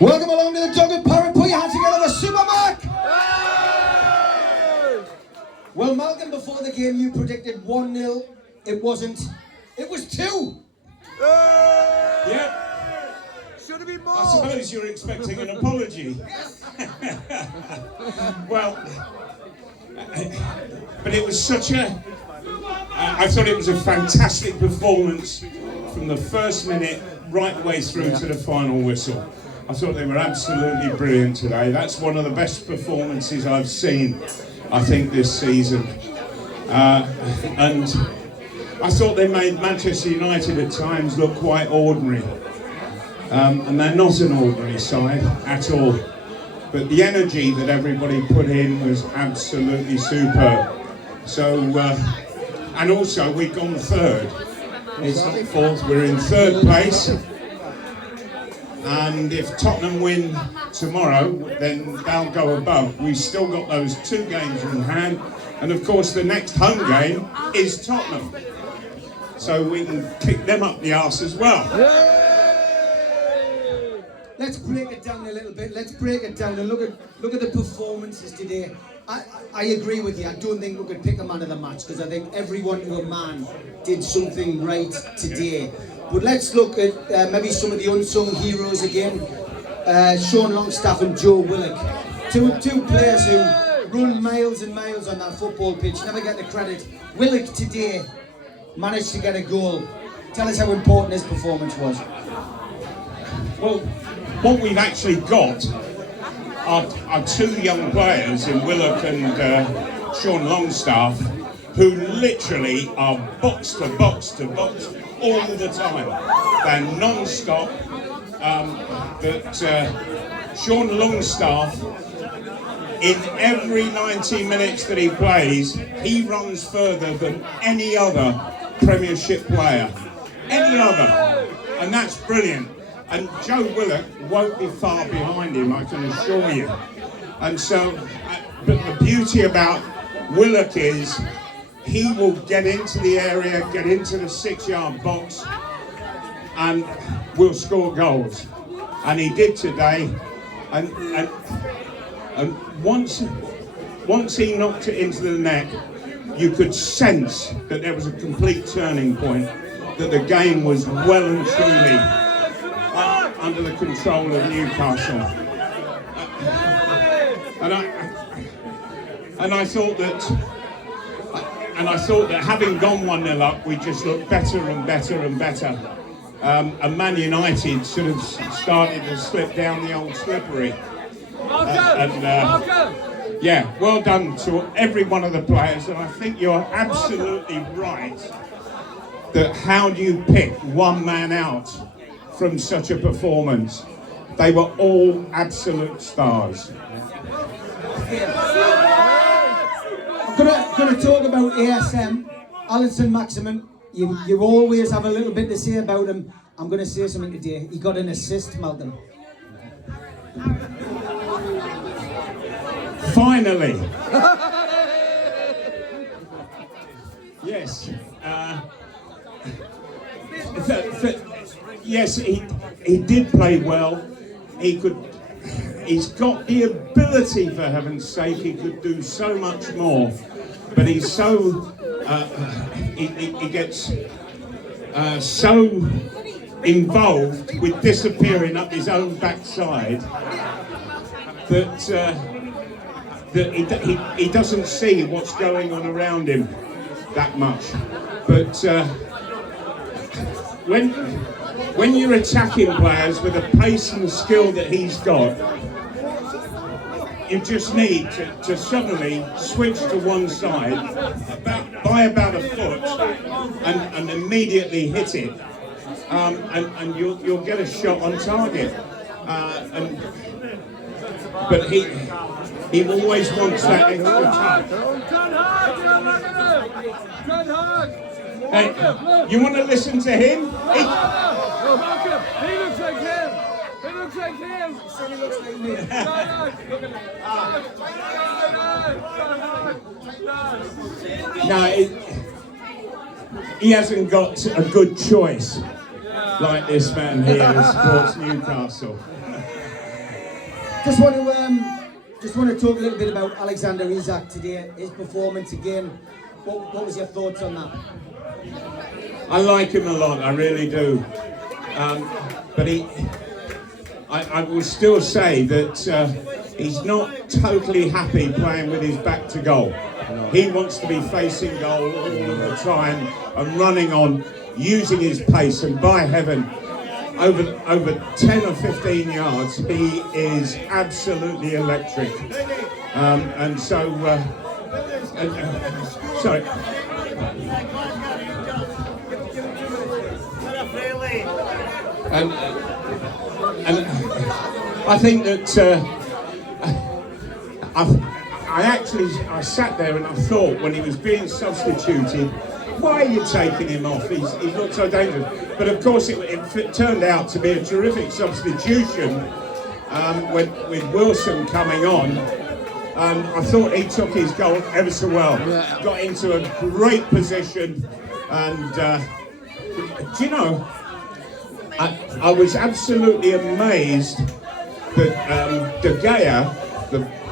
Welcome along to the Dog and Parrot. Put your hands together for SUPERMAC! Well, Malcolm, before the game you predicted 1-0. It wasn't. It was 2! Yeah. Should have been more. I suppose you're expecting an apology. Well, but it was such a... I thought it was a fantastic performance from the first minute right the way through to the final whistle. I thought they were absolutely brilliant today. That's one of the best performances I've seen, I think, this season. And I thought they made Manchester United at times look quite ordinary. And they're not an ordinary side at all. But the energy that everybody put in was absolutely superb. So, and also we've gone third. It's not fourth, we're in third place. And if Tottenham win tomorrow, then they'll go above. We've still got those 2 games in hand. And of course the next home game is Tottenham. So we can kick them up the arse as well. Let's break it down a little bit. Let's break it down and look at the performances today. I agree with you. I don't think we could pick a man of the match because I think everyone to a man did something right today. But let's look at maybe some of the unsung heroes again. Sean Longstaff and Joe Willock. Two players who run miles and miles on that football pitch, never get the credit. Willock today managed to get a goal. Tell us how important his performance was. Well, what we've actually got are 2 young players in Willock and Sean Longstaff who literally are box to box to box all the time. They're non-stop. Sean Longstaff, in every 90 minutes that he plays, he runs further than any other Premiership player. Any other. And that's brilliant. And Joe Willock won't be far behind him, I can assure you. And so, but the beauty about Willock is he will get into the area, get into the 6-yard box, and will score goals. And he did today. And once he knocked it into the net, you could sense that there was a complete turning point, that the game was well and truly under the control of Newcastle. And I thought that having gone 1-0 up, we just looked better and better and better. And Man United sort of started to slip down the old slippery. Yeah, well done to every one of the players, and I think you're absolutely right that how do you pick one man out from such a performance? They were all absolute stars. I'm gonna talk about ASM, Alison Maximin. You always have a little bit to say about him. I'm gonna say something today. He got an assist, Malcolm. Finally. Yes. Yes, he did play well. He's got the ability, for heaven's sake. He could do so much more, but he's so he gets so involved with disappearing up his own backside that he doesn't see what's going on around him that much. But when you're attacking players with the pace and skill that he's got, you just need to suddenly switch to one side by about a foot and immediately hit it, and you'll get a shot on target. But he always wants that extra touch. Hey, you want to listen to him? He looks like him. He looks like him. He looks like me. No, he hasn't got a good choice like this man here who supports Newcastle. Just want to talk a little bit about Alexander Isak today, his performance again. What was your thoughts on that? I like him a lot, I really do. But I will still say that he's not totally happy playing with his back to goal. He wants to be facing goal all of the time and running on, using his pace, and by heaven, over 10 or 15 yards, he is absolutely electric. And so, sorry. And I think that I sat there and I thought, when he was being substituted, why are you taking him off? He's not so dangerous. But of course, it turned out to be a terrific substitution with Wilson coming on. I thought he took his goal ever so well. Got into a great position, and do you know, I was absolutely amazed that De Gea,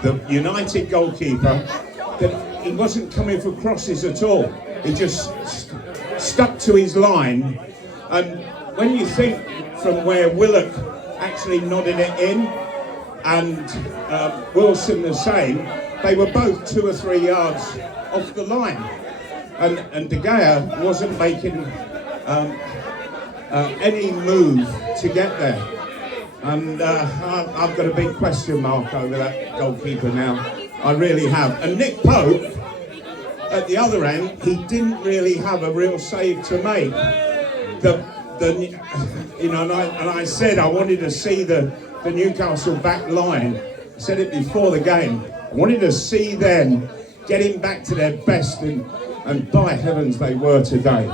the United goalkeeper, that he wasn't coming for crosses at all. He just stuck to his line. And when you think from where Willock actually nodded it in, and Wilson the same, they were both 2 or 3 yards off the line. And De Gea wasn't making any move to get there. And I've got a big question mark over that goalkeeper now. I really have. And Nick Pope, at the other end, he didn't really have a real save to make. And I said I wanted to see the Newcastle back line. I said it before the game. I wanted to see them getting back to their best, and by heavens they were today.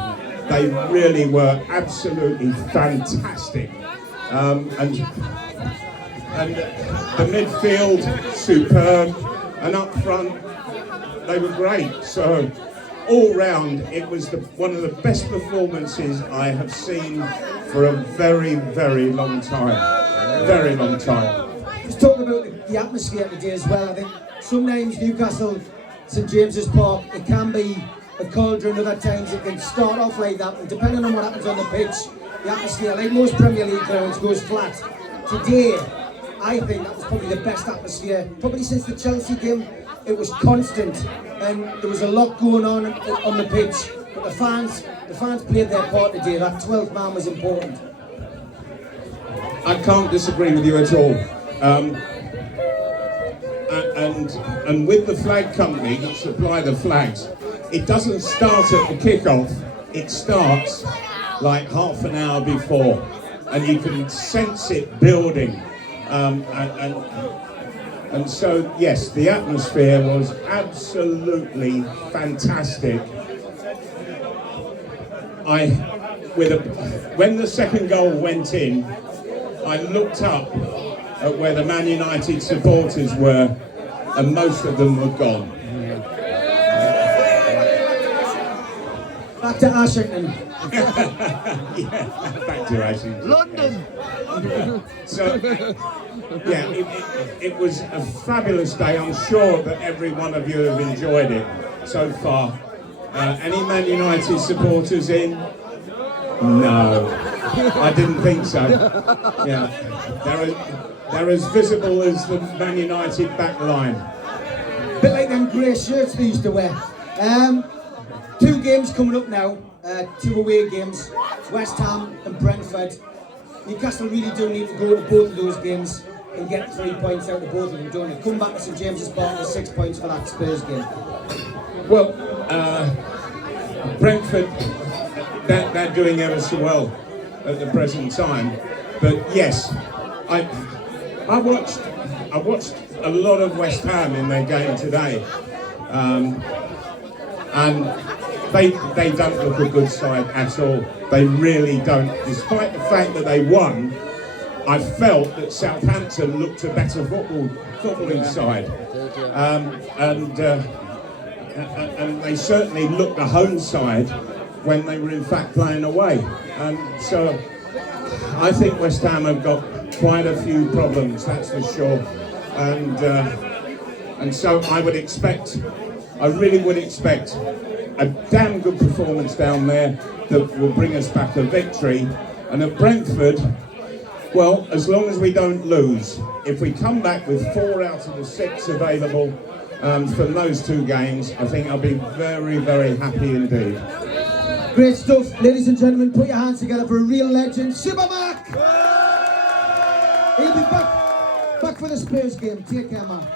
They really were absolutely fantastic. And the midfield, superb, and up front, they were great. So all round, it was one of the best performances I have seen for a very, very long time. Very long time. Let's talk about the atmosphere today as well. I think sometimes Newcastle, St James's Park, it can be a cauldron. Other times it can start off like that, and depending on what happens on the pitch, the atmosphere, like most Premier League grounds, goes flat. Today, I think that was probably the best atmosphere, probably since the Chelsea game. It was constant, and there was a lot going on the pitch. But the fans played their part today. That 12th man was important. I can't disagree with you at all. And with the flag company that supply the flags, it doesn't start at the kickoff. It starts like half an hour before, and you can sense it building. And so, yes, the atmosphere was absolutely fantastic. When the second goal went in, I looked up at where the Man United supporters were, and most of them were gone. Back to Ashington. Yeah, back to Ashington. London! So, yeah, it was a fabulous day. I'm sure that every one of you have enjoyed it so far. Any Man United supporters in? No, I didn't think so. Yeah, they're as visible as the Man United back line. A bit like them grey shirts they used to wear. 2 games coming up now, 2 away games, West Ham and Brentford. Newcastle really do need to go to both of those games and get 3 points out of both of them, don't they? Come back to St James's Park with 6 points for that Spurs game. Well, Brentford, they're doing ever so well at the present time. But yes, I watched a lot of West Ham in their game today, and they don't look a good side at all. They really don't. Despite the fact that they won, I felt that Southampton looked a better footballing side, and they certainly looked the home side when they were in fact playing away. And so I think West Ham have got quite a few problems, that's for sure. and so I really would expect a damn good performance down there that will bring us back a victory. And at Brentford, well, as long as we don't lose, if we come back with 4 out of the 6 available from those 2 games, I think I'll be very, very happy indeed. Great stuff, ladies and gentlemen. Put your hands together for a real legend, SUPERMAC. He'll be back for the Spurs game. Take care, man.